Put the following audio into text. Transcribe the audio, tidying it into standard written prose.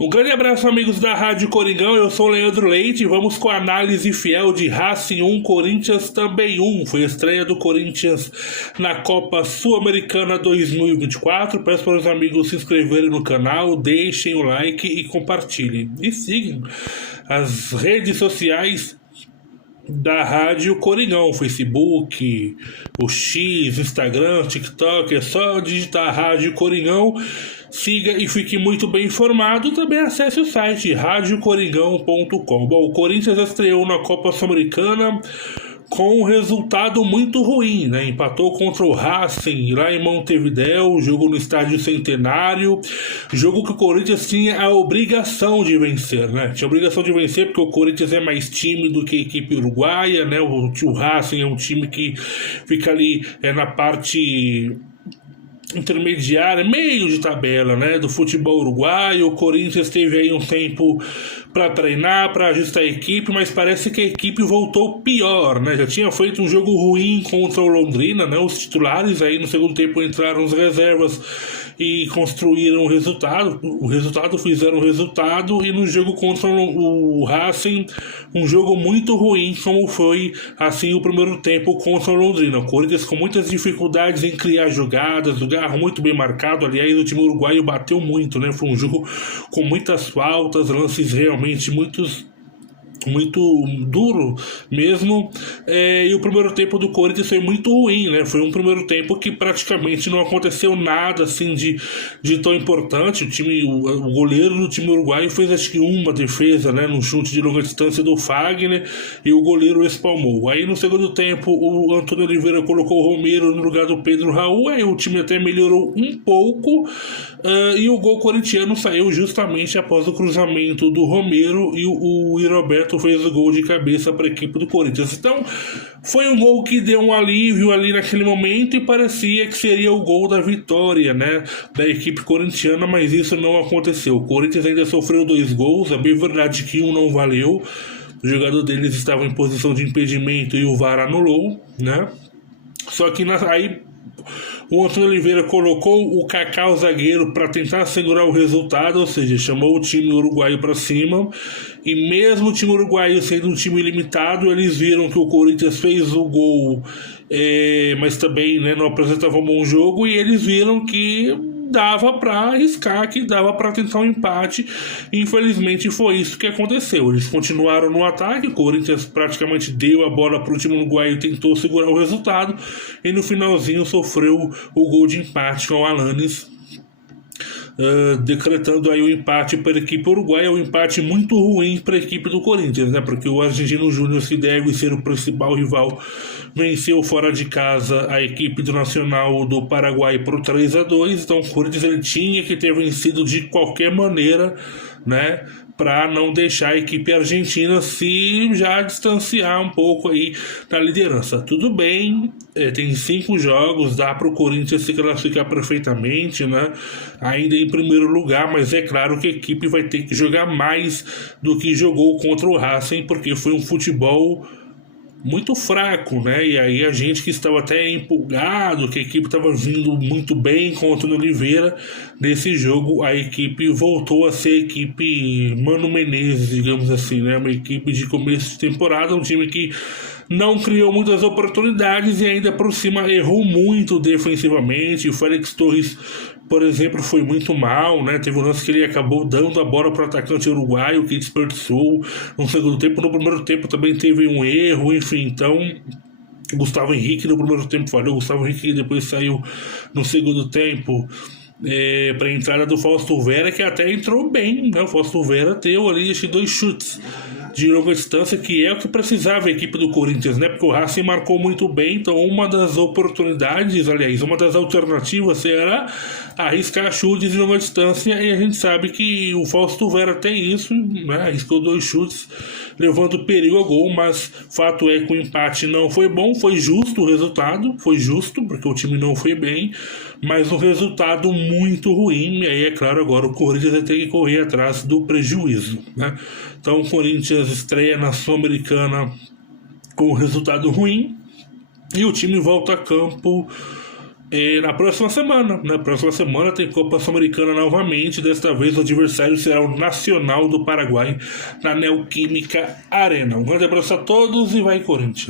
Um grande abraço, amigos da Rádio Coringão. Eu sou o Leandro Leite e vamos com a análise fiel de Racing 1, Corinthians também 1. Foi a estreia do Corinthians na Copa Sul-Americana 2024. Peço para os amigos se inscreverem no canal, deixem o like e compartilhem. E sigam as redes sociais da Rádio Coringão, Facebook, o X, Instagram, TikTok. É só digitar Rádio Coringão. Siga e fique muito bem informado. Também acesse o site radiocoringão.com. Bom, o Corinthians estreou na Copa Sul-Americana com um resultado muito ruim, né? Empatou contra o Racing lá em Montevidéu, jogo no Estádio Centenário, jogo que o Corinthians tinha a obrigação de vencer, né? Tinha a obrigação de vencer porque o Corinthians é mais tímido que a equipe uruguaia, né? O Racing é um time que fica ali na parte intermediária, meio de tabela, né, do futebol uruguaio. O Corinthians teve aí um tempo para treinar, para ajustar a equipe, mas parece que a equipe voltou pior, né? Já tinha feito um jogo ruim contra o Londrina, né? Os titulares aí no segundo tempo entraram as reservas e construíram fizeram o resultado, e no jogo contra o Racing, um jogo muito ruim, como foi assim o primeiro tempo contra o Londrina. O Corinthians com muitas dificuldades em criar jogadas, o Garro muito bem marcado, aliás, o time uruguaio bateu muito, né? Foi um jogo com muitas faltas, lances realmente muito duro mesmo, e o primeiro tempo do Corinthians foi muito ruim, né? Foi um primeiro tempo que praticamente não aconteceu nada assim de tão importante. O goleiro do time uruguaio fez acho que uma defesa, né, no chute de longa distância do Fagner, e o goleiro espalmou. Aí no segundo tempo o Antônio Oliveira colocou o Romero no lugar do Pedro Raul, aí o time até melhorou um pouco, e o gol corintiano saiu justamente após o cruzamento do Romero, e o Roberto fez o gol de cabeça para a equipe do Corinthians. Então foi um gol que deu um alívio ali naquele momento e parecia que seria o gol da vitória, né, da equipe corintiana, mas isso não aconteceu. O Corinthians ainda sofreu 2 gols, é bem verdade que um não valeu, o jogador deles estava em posição de impedimento e o VAR anulou, né? Só que aí o Antônio Oliveira colocou o Kaká, o zagueiro, para tentar segurar o resultado, ou seja, chamou o time uruguaio para cima, e mesmo o time uruguaio sendo um time limitado, eles viram que o Corinthians fez o gol, mas também, né, não apresentava um bom jogo, e eles viram que dava para arriscar, que dava para tentar um empate. Infelizmente foi isso que aconteceu. Eles continuaram no ataque, o Corinthians praticamente deu a bola para o time uruguaio e tentou segurar o resultado, e no finalzinho sofreu o gol de empate com o Alanis, decretando aí o empate para a equipe uruguaia. Um empate muito ruim para a equipe do Corinthians, né? Porque o Argentino Júnior, que deve ser o principal rival, venceu fora de casa a equipe do Nacional do Paraguai por 3-2. Então o Corinthians ele tinha que ter vencido de qualquer maneira, né, para não deixar a equipe argentina se já distanciar um pouco aí da liderança. Tudo bem, tem 5 jogos, dá para o Corinthians se classificar perfeitamente, né, ainda em primeiro lugar, mas é claro que a equipe vai ter que jogar mais do que jogou contra o Racing, porque foi um futebol muito fraco, né? E aí a gente que estava até empolgado, que a equipe estava vindo muito bem com o Antônio Oliveira, nesse jogo a equipe voltou a ser a equipe Mano Menezes, digamos assim, né? Uma equipe de começo de temporada, um time que não criou muitas oportunidades e ainda por cima errou muito defensivamente. O Félix Torres, por exemplo, foi muito mal, né? Teve um lance que ele acabou dando a bola para o atacante uruguaio, que desperdiçou no segundo tempo. No primeiro tempo também teve um erro, enfim. Então Gustavo Henrique no primeiro tempo falhou, Gustavo Henrique depois saiu no segundo tempo, para a entrada do Fausto Vera, que até entrou bem, né? O Fausto Vera deu ali 2 chutes de longa distância, que é o que precisava a equipe do Corinthians, né? Porque o Racing marcou muito bem, então uma das oportunidades, aliás, uma das alternativas era arriscar chutes de longa distância, e a gente sabe que o Fausto Vera tem isso, né? Arriscou 2 chutes, levando perigo ao gol, mas fato é que o empate não foi bom. Foi justo o resultado, foi justo, porque o time não foi bem, mas um resultado muito ruim, e aí é claro, agora o Corinthians vai ter que correr atrás do prejuízo, né? Então o Corinthians estreia na Sul-Americana com um resultado ruim, e o time volta a campo E na próxima semana tem Copa Sul-Americana novamente. Desta vez o adversário será o Nacional do Paraguai na Neoquímica Arena. Um grande abraço a todos e vai Corinthians!